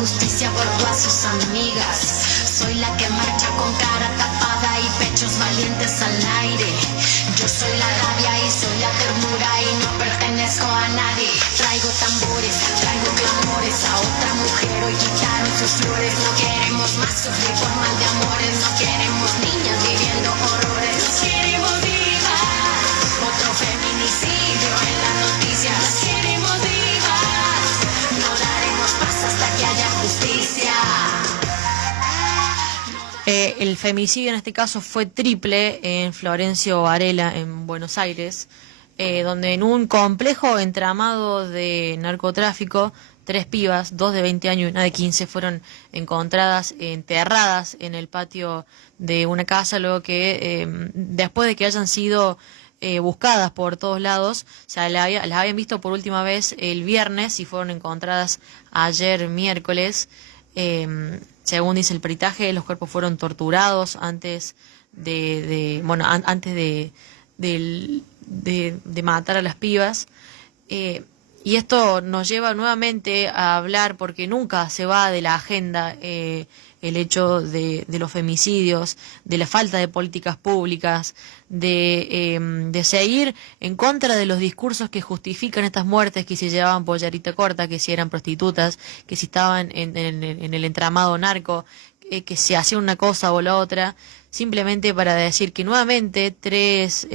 justicia volvió a sus amigas. Soy la que marcha con cara tapada y pechos valientes al aire. Yo soy la rabia y soy la ternura y no pertenezco a nadie. Traigo tambores, traigo clamores, a otra mujer hoy quitaron sus flores. No queremos más sufrir por mal de amores, no queremos niñas viviendo horrores. Nos queremos vivas, otro feminicidio en las noticias. Las queremos vivas, no daremos paz hasta que haya justicia. El femicidio en este caso fue triple en Florencio Varela, en Buenos Aires, donde en un complejo entramado de narcotráfico, 3 pibas, 2 de 20 años y una de 15, fueron encontradas enterradas en el patio de una casa, luego que después de que hayan sido buscadas por todos lados, o sea, las habían visto por última vez el viernes y fueron encontradas ayer miércoles. Según dice el peritaje, los cuerpos fueron torturados antes de matar a las pibas. Y esto nos lleva nuevamente a hablar, porque nunca se va de la agenda el hecho de los femicidios, de la falta de políticas públicas, de seguir en contra de los discursos que justifican estas muertes, que si llevaban pollerita corta, que si eran prostitutas, que si estaban en el entramado narco, que se hacía una cosa o la otra, simplemente para decir que nuevamente tres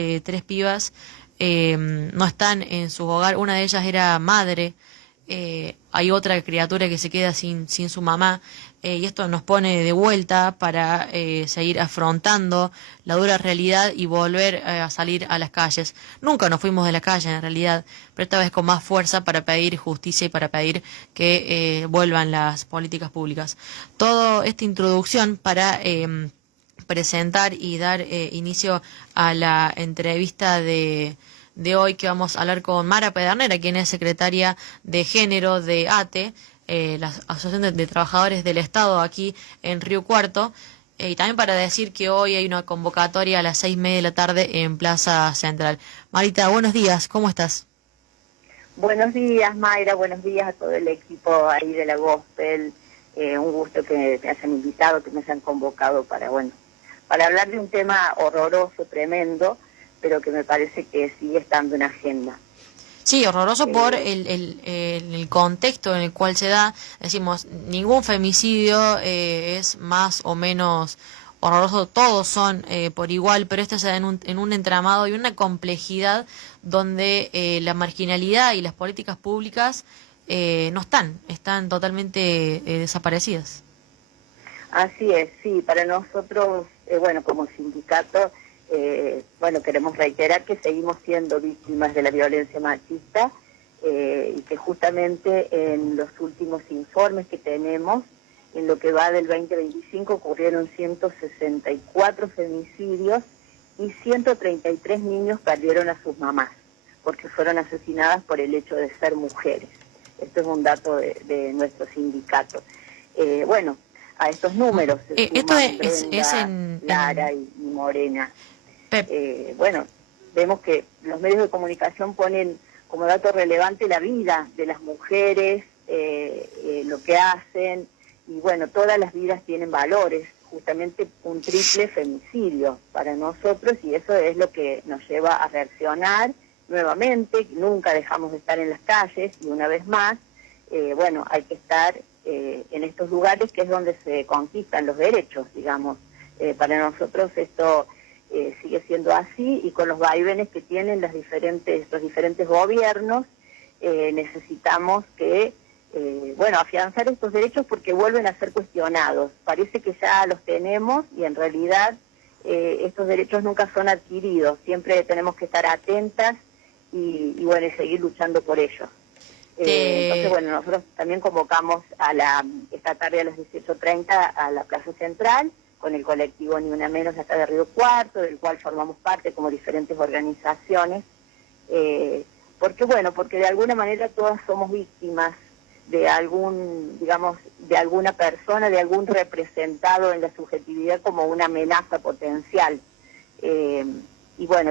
pibas no están en su hogar. Una de ellas era madre, hay otra criatura que se queda sin su mamá, y esto nos pone de vuelta para seguir afrontando la dura realidad y volver a salir a las calles. Nunca nos fuimos de la calle en realidad, pero esta vez con más fuerza para pedir justicia y para pedir que vuelvan las políticas públicas. Toda esta introducción para presentar y dar inicio a la entrevista de hoy, que vamos a hablar con Mara Pedernera, quien es secretaria de Género de ATE, la Asociación de Trabajadores del Estado aquí en Río Cuarto, y también para decir que hoy hay una convocatoria a las 6:30 de la tarde en Plaza Central. Marita, buenos días, ¿cómo estás? Buenos días, Mayra, buenos días a todo el equipo ahí de la Gospel. Un gusto que me hayan invitado, que me hayan convocado para hablar de un tema horroroso, tremendo, pero que me parece que sigue estando en agenda. Sí, horroroso por el contexto en el cual se da. Decimos, ningún femicidio es más o menos horroroso, todos son por igual, pero este se da en un entramado y una complejidad donde la marginalidad y las políticas públicas no están totalmente desaparecidas. Así es, sí, para nosotros, como sindicato, queremos reiterar que seguimos siendo víctimas de la violencia machista y que justamente en los últimos informes que tenemos, en lo que va del 2025, ocurrieron 164 femicidios y 133 niños perdieron a sus mamás porque fueron asesinadas por el hecho de ser mujeres. Esto es un dato de nuestro sindicato. A estos números se esto suman es en Lara y Morena. Vemos que los medios de comunicación ponen como dato relevante la vida de las mujeres, lo que hacen, y todas las vidas tienen valores, justamente un triple femicidio para nosotros, y eso es lo que nos lleva a reaccionar nuevamente. Nunca dejamos de estar en las calles, y una vez más, hay que estar en estos lugares, que es donde se conquistan los derechos, digamos. Para nosotros esto sigue siendo así, y con los vaivenes que tienen los diferentes gobiernos, necesitamos que afianzar estos derechos, porque vuelven a ser cuestionados. Parece que ya los tenemos, y en realidad estos derechos nunca son adquiridos. Siempre tenemos que estar atentas y seguir luchando por ellos. Entonces, nosotros también convocamos esta tarde a las 18:30 a la Plaza Central, con el colectivo Ni Una Menos acá de Río Cuarto, del cual formamos parte como diferentes organizaciones, porque de alguna manera todas somos víctimas de de alguna persona, de algún representado en la subjetividad como una amenaza potencial.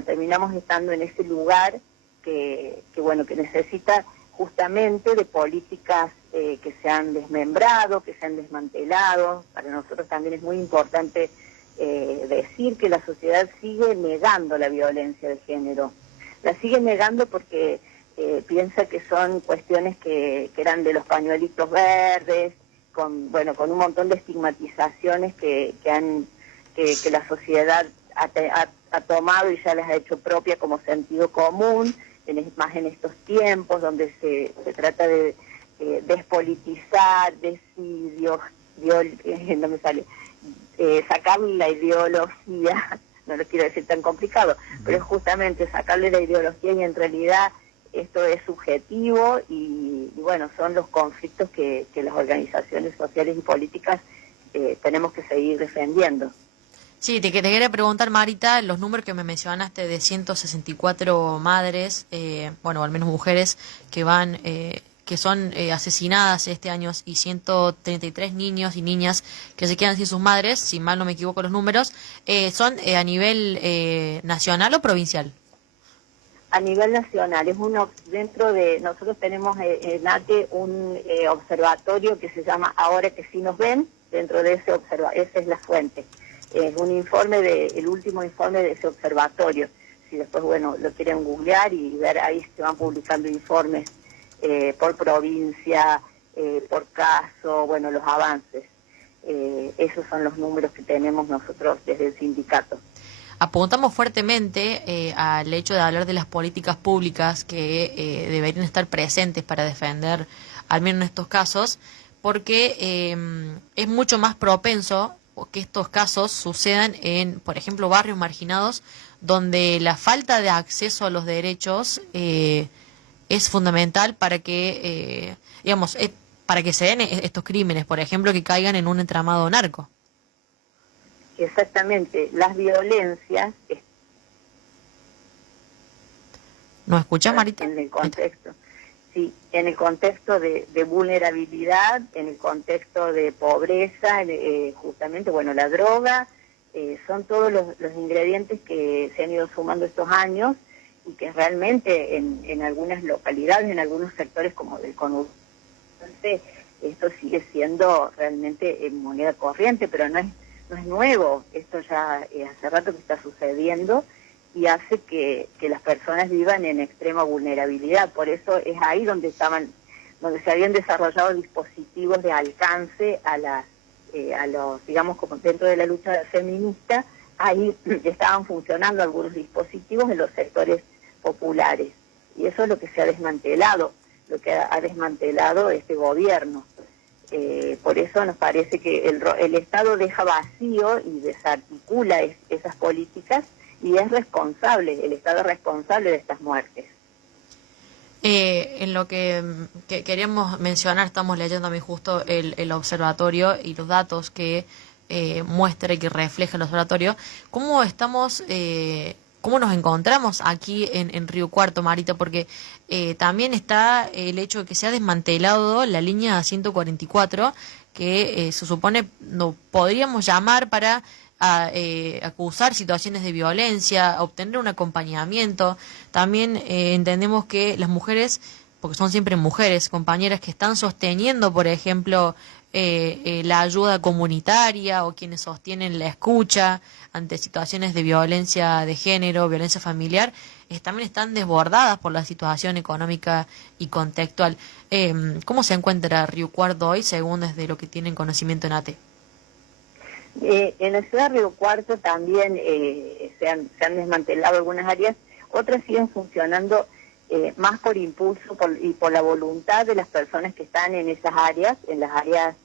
Terminamos estando en ese lugar que necesita justamente de políticas que se han desmembrado, que se han desmantelado. Para nosotros también es muy importante decir que la sociedad sigue negando la violencia de género. La sigue negando porque piensa que son cuestiones que eran de los pañuelitos verdes, con un montón de estigmatizaciones que la sociedad ha tomado y ya las ha hecho propia como sentido común, más en estos tiempos donde se trata de despolitizar, no me sale, sacarle la ideología, no lo quiero decir tan complicado, pero es justamente sacarle la ideología y en realidad esto es subjetivo y bueno, son los conflictos que las organizaciones sociales y políticas tenemos que seguir defendiendo. Sí, te quería preguntar, Marita, los números que me mencionaste de 164 madres, bueno, al menos mujeres, que son asesinadas este año y 133 niños y niñas que se quedan sin sus madres, si mal no me equivoco los números, ¿son a nivel nacional o provincial? A nivel nacional, es uno nosotros tenemos en ATE un observatorio que se llama Ahora que sí nos ven, dentro de ese esa es la fuente. Es un el último informe de ese observatorio. Si después, bueno, lo quieren googlear y ver, ahí se van publicando informes por provincia, por caso, bueno, los avances. Esos son los números que tenemos nosotros desde el sindicato. Apuntamos fuertemente al hecho de hablar de las políticas públicas que deberían estar presentes para defender, al menos en estos casos, porque es mucho más propenso que estos casos sucedan en, por ejemplo, barrios marginados, donde la falta de acceso a los derechos es fundamental para que, para que se den estos crímenes, por ejemplo, que caigan en un entramado narco. Exactamente, las violencias... ¿Nos escuchás, Marita? En el contexto, sí, en el contexto de vulnerabilidad, en el contexto de pobreza, justamente, bueno, la droga, son todos los ingredientes que se han ido sumando estos años y que realmente en algunas localidades, en algunos sectores como del conurbano, esto sigue siendo realmente moneda corriente, pero no es nuevo, esto ya hace rato que está sucediendo y hace que las personas vivan en extrema vulnerabilidad. Por eso es ahí donde se habían desarrollado dispositivos de alcance a los, digamos, como dentro de la lucha feminista, ahí estaban funcionando algunos dispositivos en los sectores populares. Y eso es lo que se ha desmantelado, lo que ha desmantelado este gobierno. Por eso nos parece que el Estado deja vacío y desarticula esas políticas y es responsable, el Estado es responsable de estas muertes. En lo que queríamos mencionar, estamos leyendo también justo el observatorio y los datos que muestra y que refleja el observatorio. ¿Cómo nos encontramos aquí en Río Cuarto, Marita? Porque también está el hecho de que se ha desmantelado la línea 144, que se supone no podríamos llamar para acusar situaciones de violencia, obtener un acompañamiento. También entendemos que las mujeres, porque son siempre mujeres, compañeras que están sosteniendo, por ejemplo, la ayuda comunitaria o quienes sostienen la escucha ante situaciones de violencia de género, violencia familiar, también están desbordadas por la situación económica y contextual. ¿Cómo se encuentra Río Cuarto hoy, según desde lo que tienen conocimiento en ATE? En la ciudad de Río Cuarto también se han desmantelado algunas áreas, otras siguen funcionando más por impulso y por la voluntad de las personas que están en esas áreas, en las áreas,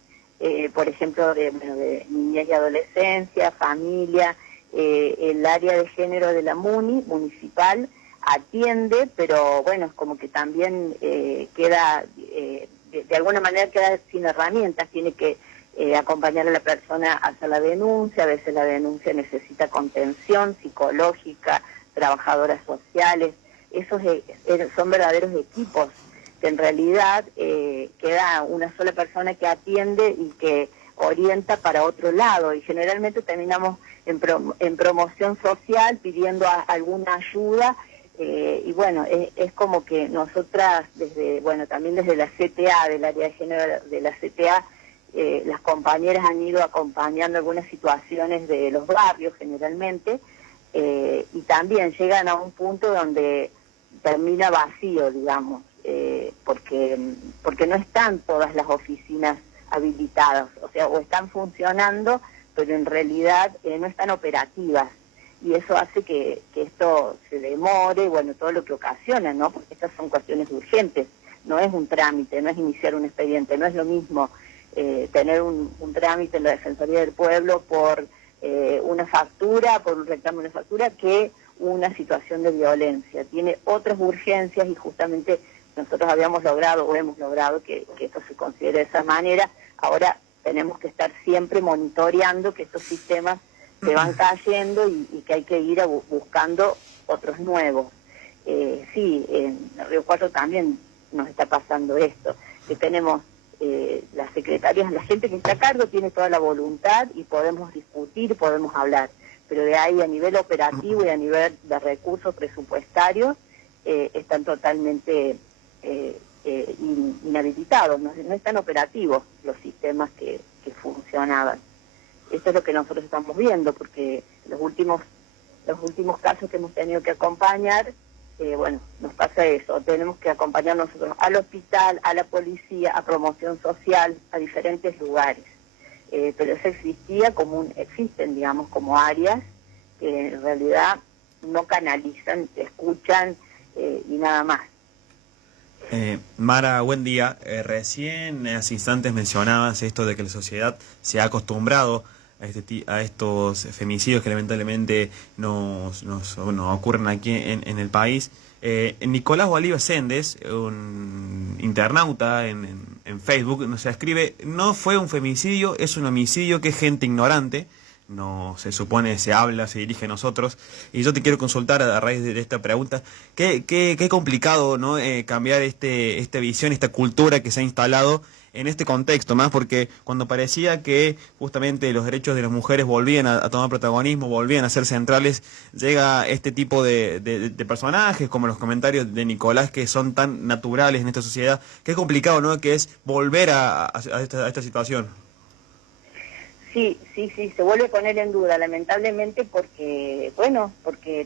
por ejemplo, de niñez y adolescencia, familia, el área de género de la MUNI, municipal, atiende, pero bueno, es como que también queda, de alguna manera queda sin herramientas, tiene que acompañar a la persona hacia la denuncia, a veces la denuncia necesita contención psicológica, trabajadoras sociales, esos son verdaderos equipos que en realidad queda una sola persona que atiende y que orienta para otro lado y generalmente terminamos en promoción social pidiendo alguna ayuda Y bueno, es como que nosotras, también desde la CTA, del área de género de la CTA, las compañeras han ido acompañando algunas situaciones de los barrios generalmente, y también llegan a un punto donde termina vacío, digamos, porque no están todas las oficinas habilitadas, o sea, o están funcionando, pero en realidad no están operativas. Y eso hace que esto se demore, bueno, todo lo que ocasiona, ¿no? Porque estas son cuestiones urgentes, no es un trámite, no es iniciar un expediente, no es lo mismo tener un trámite en la Defensoría del Pueblo por una factura, por un reclamo de una factura, que una situación de violencia. Tiene otras urgencias y justamente nosotros hemos logrado que esto se considere de esa manera. Ahora tenemos que estar siempre monitoreando que estos sistemas se van cayendo y que hay que ir buscando otros nuevos. Sí, en Río Cuarto también nos está pasando esto, que tenemos las secretarias, la gente que está a cargo tiene toda la voluntad y podemos discutir, podemos hablar, pero de ahí a nivel operativo y a nivel de recursos presupuestarios están totalmente inhabilitados, no están operativos los sistemas que funcionaban. Esto es lo que nosotros estamos viendo, porque los últimos casos que hemos tenido que acompañar, nos pasa eso, tenemos que acompañar nosotros al hospital, a la policía, a promoción social, a diferentes lugares. Pero eso existen, digamos, como áreas que en realidad no canalizan, escuchan y nada más. Mara, buen día. Recién hace instantes mencionabas esto de que la sociedad se ha acostumbrado a estos femicidios que lamentablemente nos ocurren aquí en el país. Nicolás Bolívar Sendes, un internauta en Facebook, nos escribe: no fue un femicidio, es un homicidio, que gente ignorante. No se supone, se dirige a nosotros. Y yo te quiero consultar a raíz de esta pregunta, qué complicado, ¿no? Cambiar esta visión, esta cultura que se ha instalado en este contexto, más porque cuando parecía que justamente los derechos de las mujeres volvían a tomar protagonismo, volvían a ser centrales, llega este tipo de personajes, como los comentarios de Nicolás, que son tan naturales en esta sociedad. Qué complicado, ¿no?, que es volver a esta situación. Sí, se vuelve a poner en duda, lamentablemente, porque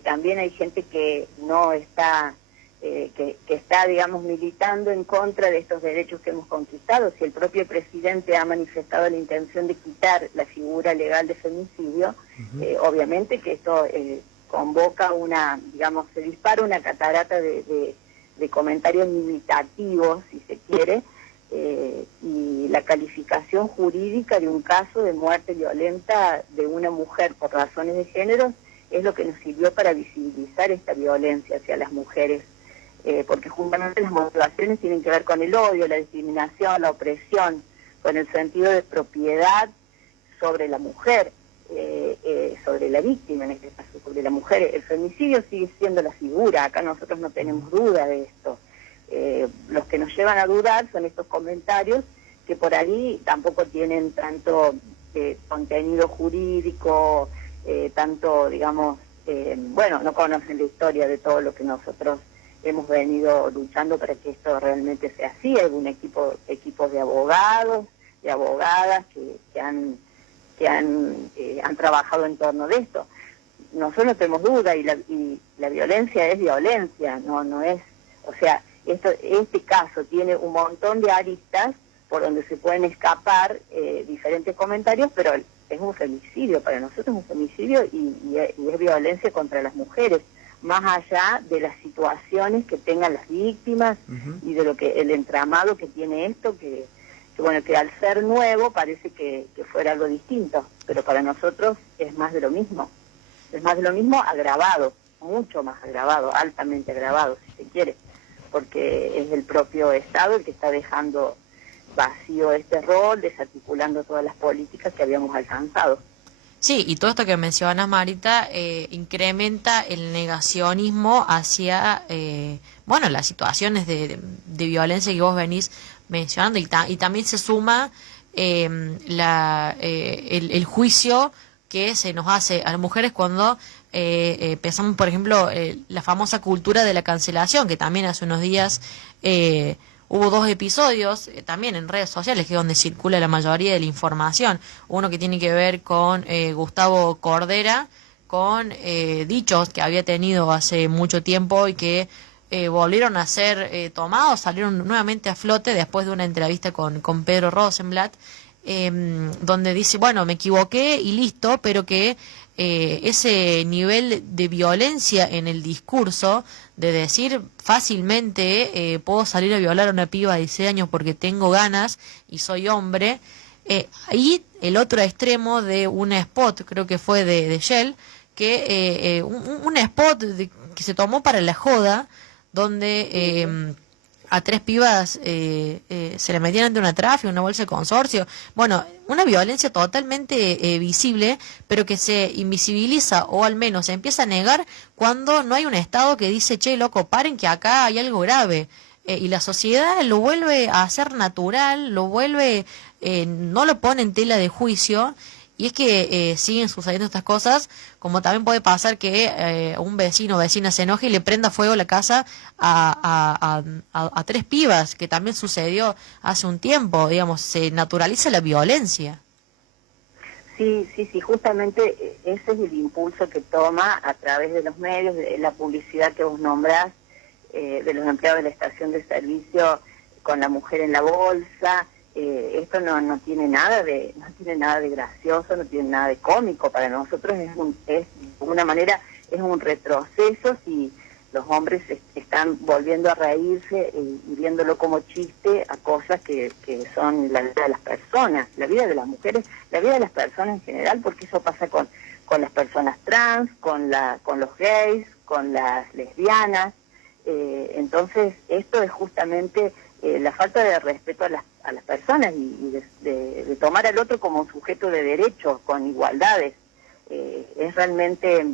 también hay gente que no está, que está, digamos, militando en contra de estos derechos que hemos conquistado. Si el propio presidente ha manifestado la intención de quitar la figura legal de femicidio, obviamente que esto convoca se dispara una catarata de comentarios limitativos, si se quiere, y la calificación jurídica de un caso de muerte violenta de una mujer por razones de género es lo que nos sirvió para visibilizar esta violencia hacia las mujeres, porque justamente las motivaciones tienen que ver con el odio, la discriminación, la opresión, con el sentido de propiedad sobre la mujer, sobre la víctima, en este caso, sobre la mujer. El femicidio sigue siendo la figura, acá nosotros no tenemos duda de esto. Los que nos llevan a dudar son estos comentarios que por ahí tampoco tienen tanto contenido jurídico, tanto, digamos, no conocen la historia de todo lo que nosotros hemos venido luchando para que esto realmente sea así. Hay un equipos de abogados, de abogadas que han trabajado en torno de esto. Nosotros no tenemos duda y la violencia es violencia, no es, o sea, este caso tiene un montón de aristas por donde se pueden escapar diferentes comentarios, pero es un femicidio, para nosotros es un femicidio y es violencia contra las mujeres, más allá de las situaciones que tengan las víctimas y de lo que el entramado que tiene esto, que al ser nuevo parece que fuera algo distinto, pero para nosotros es más de lo mismo, agravado, mucho más agravado, altamente agravado, si se quiere, porque es el propio Estado el que está dejando vacío este rol, desarticulando todas las políticas que habíamos alcanzado. Sí, y todo esto que mencionas, Marita, incrementa el negacionismo hacia, las situaciones de violencia que vos venís mencionando, y también se suma el juicio que se nos hace a las mujeres cuando pensamos, por ejemplo, la famosa cultura de la cancelación, que también hace unos días hubo 2 episodios, también en redes sociales, que es donde circula la mayoría de la información. Uno que tiene que ver con Gustavo Cordera, con dichos que había tenido hace mucho tiempo y que volvieron a ser tomados, salieron nuevamente a flote después de una entrevista con Pedro Rosenblatt, donde dice, bueno, me equivoqué y listo, pero que ese nivel de violencia en el discurso, de decir fácilmente puedo salir a violar a una piba de 16 años porque tengo ganas y soy hombre, y el otro extremo de un spot, creo que fue de Shell, que un spot que se tomó para la joda, donde a 3 pibas se le metían ante una tráfico, una bolsa de consorcio. Bueno, una violencia totalmente visible, pero que se invisibiliza o al menos se empieza a negar cuando no hay un Estado que dice, che, loco, paren que acá hay algo grave. Y la sociedad lo vuelve a hacer natural, lo vuelve, no lo pone en tela de juicio. Y es que siguen sucediendo estas cosas, como también puede pasar que un vecino o vecina se enoje y le prenda fuego la casa a 3 pibas, que también sucedió hace un tiempo, digamos, se naturaliza la violencia. Sí, sí, sí, justamente ese es el impulso que toma a través de los medios, de la publicidad que vos nombrás, de los empleados de la estación de servicio con la mujer en la bolsa. Esto no tiene nada de gracioso, no tiene nada de cómico. Para nosotros es de alguna manera es un retroceso si los hombres están volviendo a reírse y viéndolo como chiste a cosas que son la vida de las personas, la vida de las mujeres, la vida de las personas en general, porque eso pasa con las personas trans, con los gays, con las lesbianas. Entonces esto es justamente la falta de respeto a las personas y de tomar al otro como un sujeto de derechos, con igualdades. Es realmente,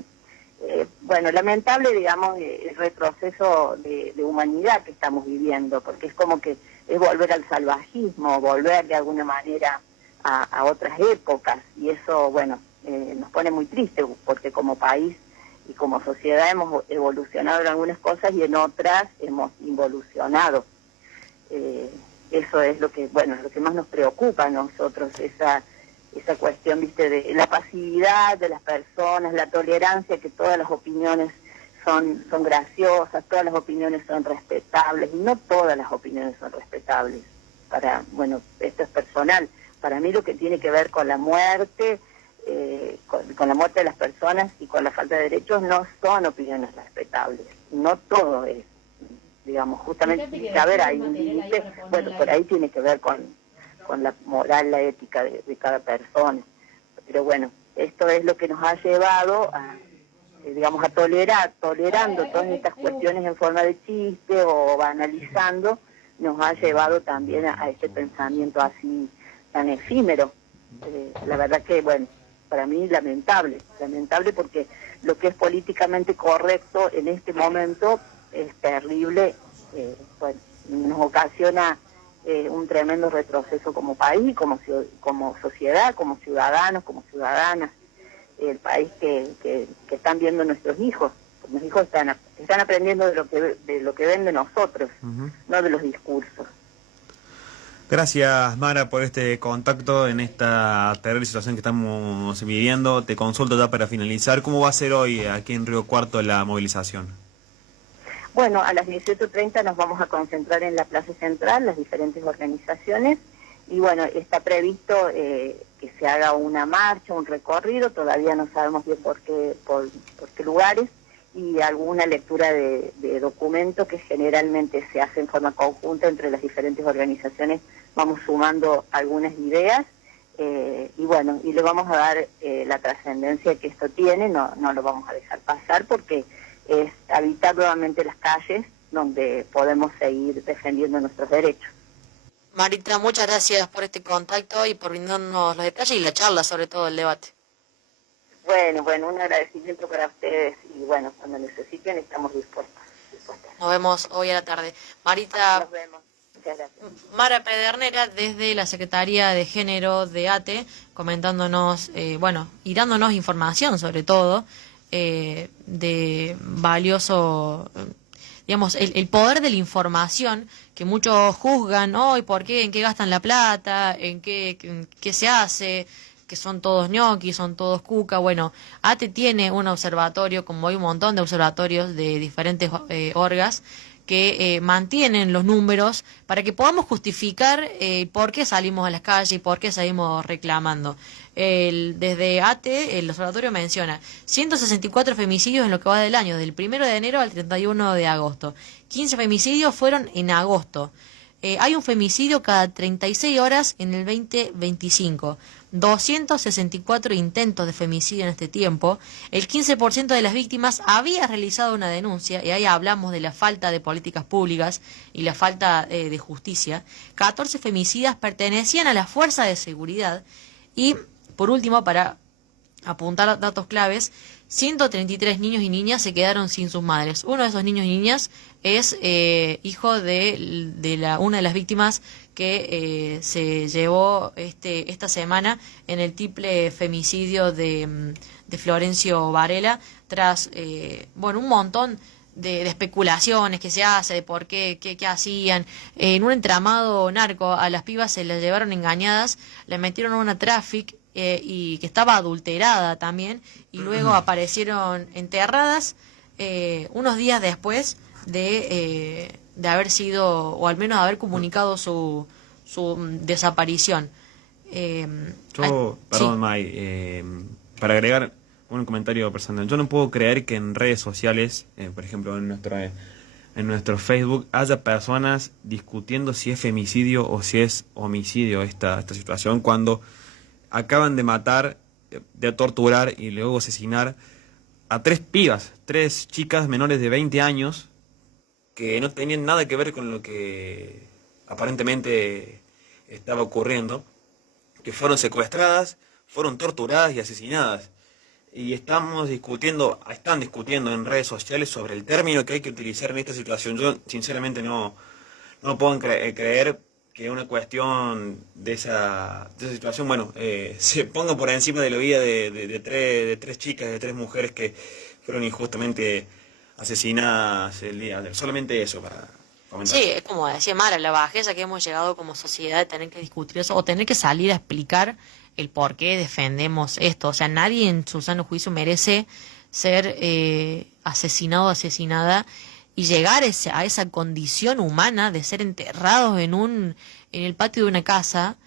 lamentable, digamos, el retroceso de humanidad que estamos viviendo, porque es como que es volver al salvajismo, volver de alguna manera a otras épocas, y eso, nos pone muy tristes, porque como país y como sociedad hemos evolucionado en algunas cosas y en otras hemos involucionado. Eso es lo que más nos preocupa a nosotros, esa cuestión, viste, de la pasividad de las personas, la tolerancia, que todas las opiniones son graciosas, todas las opiniones son respetables, y no todas las opiniones son respetables. Esto es personal. Para mí lo que tiene que ver con la muerte, con la muerte de las personas y con la falta de derechos, no son opiniones respetables. No todo es, digamos, justamente tiene que haber ahí un límite. Por ahí tiene que ver con la moral, la ética de cada persona. Pero esto es lo que nos ha llevado a tolerando todas estas cuestiones en forma de chiste o banalizando, nos ha llevado también a este pensamiento así tan efímero. La verdad que, para mí lamentable porque lo que es políticamente correcto en este momento es terrible, nos ocasiona un tremendo retroceso como país, como sociedad, como ciudadanos, como ciudadanas, el país que están viendo nuestros hijos. Los hijos están aprendiendo de lo que ven de nosotros, no de los discursos. Gracias, Mara, por este contacto en esta terrible situación que estamos viviendo. Te consulto ya para finalizar, ¿cómo va a ser hoy aquí en Río Cuarto la movilización? A las 18:30 nos vamos a concentrar en la Plaza Central, las diferentes organizaciones, y está previsto que se haga una marcha, un recorrido, todavía no sabemos bien por qué lugares, y alguna lectura de documentos que generalmente se hace en forma conjunta entre las diferentes organizaciones. Vamos sumando algunas ideas y le vamos a dar la trascendencia que esto tiene. No lo vamos a dejar pasar, porque es habitar nuevamente las calles donde podemos seguir defendiendo nuestros derechos. Marita, muchas gracias por este contacto y por brindarnos los detalles y la charla, sobre todo el debate. Un agradecimiento para ustedes y cuando necesiten estamos dispuestos. Nos vemos hoy a la tarde. Marita. Nos vemos. Muchas gracias. Mara Pedernera, desde la Secretaría de Género de ATE, comentándonos, y dándonos información sobre todo de valioso, digamos, el poder de la información, que muchos juzgan, ¿y por qué? ¿En qué gastan la plata? ¿En qué se hace? Que son todos ñoquis, son todos cuca. Bueno, ATE tiene un observatorio, como hay un montón de observatorios de diferentes orgas, que mantienen los números para que podamos justificar por qué salimos a las calles y por qué salimos reclamando. Desde ATE, el observatorio menciona 164 femicidios en lo que va del año, del 1 de enero al 31 de agosto. 15 femicidios fueron en agosto. Hay un femicidio cada 36 horas en el 2025. 264 intentos de femicidio en este tiempo. El 15% de las víctimas había realizado una denuncia, y ahí hablamos de la falta de políticas públicas y la falta de justicia. 14 femicidas pertenecían a la fuerza de seguridad. Y, por último, para apuntar datos claves, 133 niños y niñas se quedaron sin sus madres. Uno de esos niños y niñas es hijo de una de las víctimas que se llevó esta semana en el triple femicidio de Florencio Varela, tras un montón de especulaciones que se hace, de por qué hacían. En un entramado narco, a las pibas se las llevaron engañadas, las metieron a una traffic, y que estaba adulterada también, y luego aparecieron enterradas unos días después de haber sido, o al menos haber comunicado su desaparición. Perdón, sí. May, para agregar un comentario personal, yo no puedo creer que en redes sociales, por ejemplo en nuestro Facebook, haya personas discutiendo si es femicidio o si es homicidio esta situación, cuando acaban de matar, de torturar y luego asesinar a 3 pibas, 3 chicas menores de 20 años que no tenían nada que ver con lo que aparentemente estaba ocurriendo, que fueron secuestradas, fueron torturadas y asesinadas. Y están discutiendo en redes sociales sobre el término que hay que utilizar en esta situación. Yo sinceramente no puedo creer que una cuestión de esa situación, se ponga por encima de la vida de tres chicas, de 3 mujeres que fueron injustamente asesinadas el día de... Solamente eso para comentar. Sí, es como decía Mara, la bajeza que hemos llegado como sociedad de tener que discutir eso, o tener que salir a explicar el por qué defendemos esto. O sea, nadie en su sano juicio merece ser asesinado o asesinada, y llegar a esa condición humana de ser enterrados en el patio de una casa,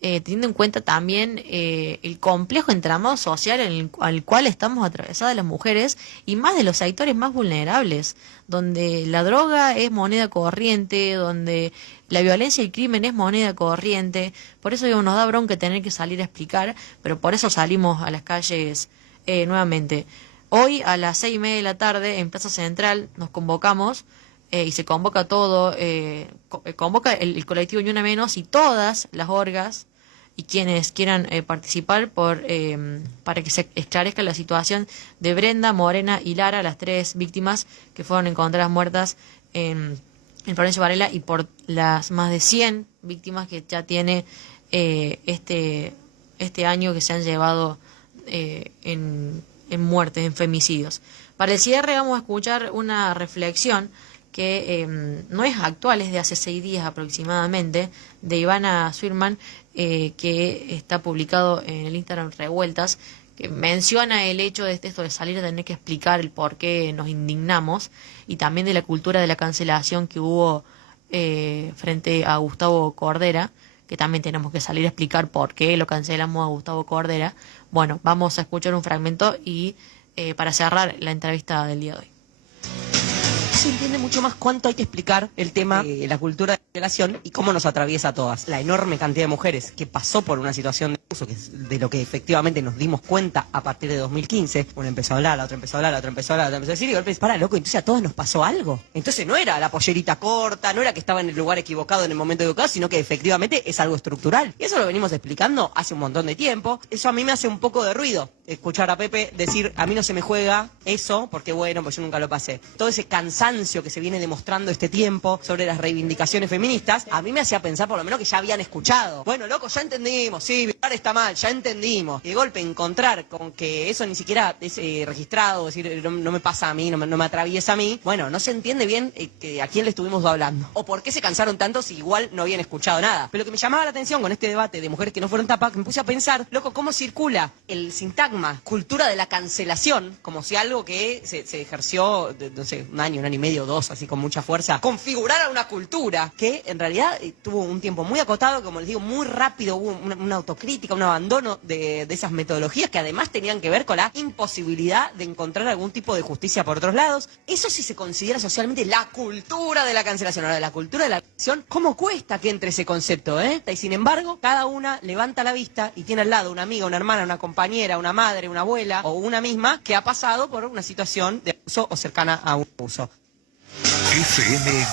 teniendo en cuenta también el complejo entramado social al cual estamos atravesadas las mujeres, y más de los sectores más vulnerables, donde la droga es moneda corriente, donde la violencia y el crimen es moneda corriente. Por eso nos da bronca tener que salir a explicar, pero por eso salimos a las calles nuevamente. Hoy a las 6:30 de la tarde en Plaza Central nos convocamos, y se convoca todo, convoca el colectivo Ni Una Menos y todas las orgas y quienes quieran participar para que se esclarezca la situación de Brenda, Morena y Lara, las 3 víctimas que fueron encontradas muertas en Florencio Varela, y por las más de 100 víctimas que ya tiene este año, que se han llevado en muertes, en femicidios. Para el cierre vamos a escuchar una reflexión que no es actual, es de hace 6 días aproximadamente, de Ivana Swirman, que está publicado en el Instagram Revueltas, que menciona el hecho de esto de salir a tener que explicar el por qué nos indignamos, y también de la cultura de la cancelación que hubo frente a Gustavo Cordera, que también tenemos que salir a explicar por qué lo cancelamos a Gustavo Cordera. Bueno, vamos a escuchar un fragmento y para cerrar la entrevista del día de hoy. Se entiende mucho más cuánto hay que explicar el tema de la cultura de la cancelación y cómo nos atraviesa a todas. La enorme cantidad de mujeres que pasó por una situación de abuso, que es de lo que efectivamente nos dimos cuenta a partir de 2015. Una empezó a hablar, la otra empezó a hablar, la otra empezó a hablar, la otra empezó a decir, y de golpe para, loco, entonces a todas nos pasó algo. Entonces no era la pollerita corta, no era que estaba en el lugar equivocado en el momento equivocado, sino que efectivamente es algo estructural. Y eso lo venimos explicando hace un montón de tiempo. Eso a mí me hace un poco de ruido. escuchar a Pepe decir, a mí no se me juega eso, porque bueno, pues yo nunca lo pasé. Todo ese cansancio que se viene demostrando este tiempo sobre las reivindicaciones feministas, a mí me hacía pensar por lo menos que ya habían escuchado. Bueno, loco, ya entendimos, sí, violar está mal, ya entendimos. Y de golpe encontrar con que eso ni siquiera es registrado, decir, no me pasa a mí, no me atraviesa a mí, bueno, no se entiende bien a quién le estuvimos hablando. O por qué se cansaron tanto si igual no habían escuchado nada. Pero lo que me llamaba la atención con este debate de mujeres que no fueron tapas, me puse a pensar, loco, cómo circula el sintagma, cultura de la cancelación, como si algo que se ejerció, no sé, un año y medio, 2, así con mucha fuerza, configurara una cultura que en realidad tuvo un tiempo muy acotado, como les digo, muy rápido, hubo una autocrítica, un abandono de esas metodologías que además tenían que ver con la imposibilidad de encontrar algún tipo de justicia por otros lados. Eso sí se considera socialmente la cultura de la cancelación. Ahora, la cultura de la cancelación, ¿cómo cuesta que entre ese concepto, Y sin embargo, cada una levanta la vista y tiene al lado una amiga, una hermana, una compañera, una madre, una abuela o una misma que ha pasado por una situación de abuso o cercana a un abuso. FM